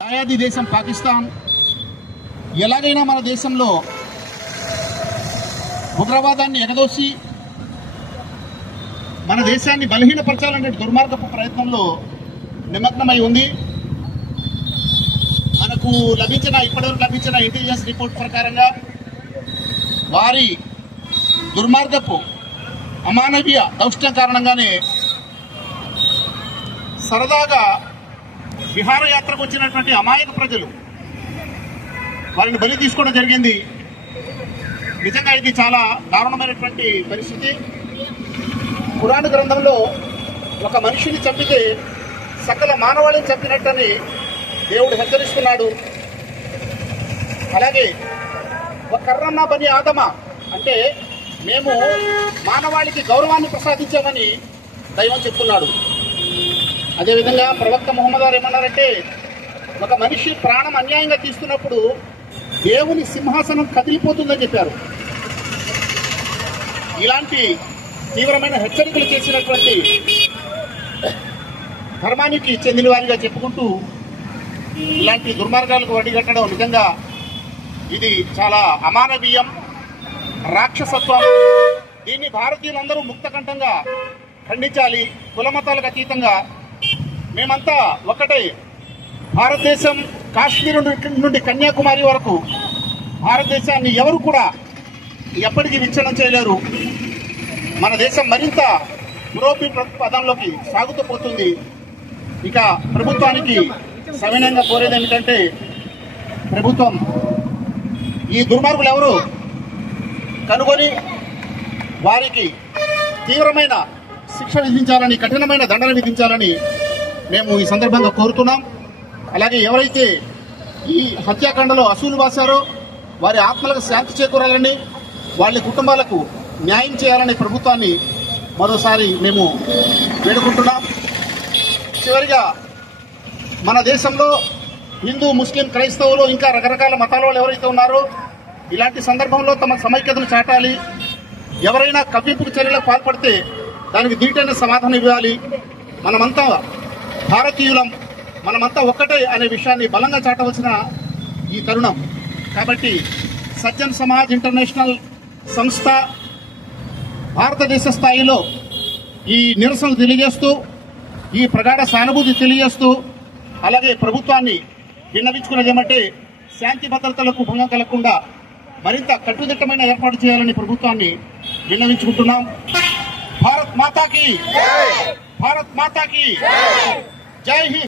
దాయాది దేశం పాకిస్తాన్ ఎలాగైనా మన దేశంలో ఉగ్రవాదాన్ని ఎగదోసి మన దేశాన్ని బలహీనపరచాలనే దుర్మార్గపు ప్రయత్నంలో నిమగ్నమై ఉంది. మనకు ఇప్పటివరకు లభించిన ఇంటెలిజెన్స్ రిపోర్ట్ ప్రకారంగా వారి దుర్మార్గపు అమానవీయ దౌష్ట్యం కారణంగానే సరదాగా విహారయాత్రకు వచ్చినటువంటి అమాయక ప్రజలు వారిని బలి తీసుకోవడం జరిగింది. నిజంగా ఇది చాలా దారుణమైనటువంటి పరిస్థితి. పురాణ గ్రంథంలో ఒక మనిషిని చంపితే సకల మానవాళిని చంపినట్టని దేవుడు హెచ్చరిస్తున్నాడు. అలాగే ఒక కర్రన్న బని ఆదమ అంటే మేము మానవాళికి గౌరవాన్ని ప్రసాదించామని దైవం చెప్తున్నాడు. అదేవిధంగా ప్రవక్త ముహమ్మద్ గారు ఏమన్నారంటే, ఒక మనిషి ప్రాణం అన్యాయంగా తీస్తున్నప్పుడు దేవుని సింహాసనం కదిలిపోతుందని చెప్పారు. ఇలాంటి తీవ్రమైన హెచ్చరికలు చేసినటువంటి ధర్మానికి చెందిన వారిగా చెప్పుకుంటూ ఇలాంటి దుర్మార్గాలకు వడిగట్టడం నిజంగా ఇది చాలా అమానవీయం, రాక్షసత్వం. దీన్ని భారతీయులందరూ ముక్తకంఠంగా ఖండించాలి. కులమతాలకు అతీతంగా మేమంతా ఒకటే. భారతదేశం కాశ్మీర్ నుండి కన్యాకుమారి వరకు భారతదేశాన్ని ఎవరు కూడా ఎప్పటికీ విచ్ఛిన్నం చేయలేరు. మన దేశం మరింత పురోభివృద్ధి పదంలోకి సాగుతూ పోతుంది. ఇక ప్రభుత్వానికి సవినయంగా కోరేది ఏమిటంటే, ప్రభుత్వం ఈ దుర్మార్గులు ఎవరు కనుగొని వారికి తీవ్రమైన శిక్ష విధించాలని, కఠినమైన దండన విధించాలని మేము ఈ సందర్భంగా కోరుతున్నాం. అలాగే ఎవరైతే ఈ హత్యాకాండలో అసూలు బాసారో వారి ఆత్మలకు శాంతి చేకూరాలని, వాళ్ళ కుటుంబాలకు న్యాయం చేయాలని ప్రభుత్వాన్ని మరోసారి మేము వేడుకుంటున్నాం. చివరిగా మన దేశంలో హిందూ, ముస్లిం, క్రైస్తవులు ఇంకా రకరకాల మతాల వాళ్ళు ఎవరైతే ఉన్నారో ఇలాంటి సందర్భంలో తమ సమైక్యతను చాటాలి. ఎవరైనా కవ్వింపు చర్యలకు పాల్పడితే దానికి దీటైన సమాధానం ఇవ్వాలి. మనమంతా భారతీయులం, మనమంతా ఒక్కటే అనే విషయాన్ని బలంగా చాటవలసిన ఈ తరుణం. కాబట్టి సజ్జన్ సమాజ్ ఇంటర్నేషనల్ సంస్థ భారతదేశ స్థాయిలో ఈ నిరసనలు తెలియజేస్తూ, ఈ ప్రగాఢ సానుభూతి తెలియజేస్తూ, అలాగే ప్రభుత్వాన్ని విన్నవించుకున్నది ఏమంటే, శాంతి భద్రతలకు భంగం కలగకుండా మరింత కట్టుదిట్టమైన ఏర్పాటు చేయాలని ప్రభుత్వాన్ని విన్నవించుకుంటున్నాం. భారత్ మాతాకి జై హింద్.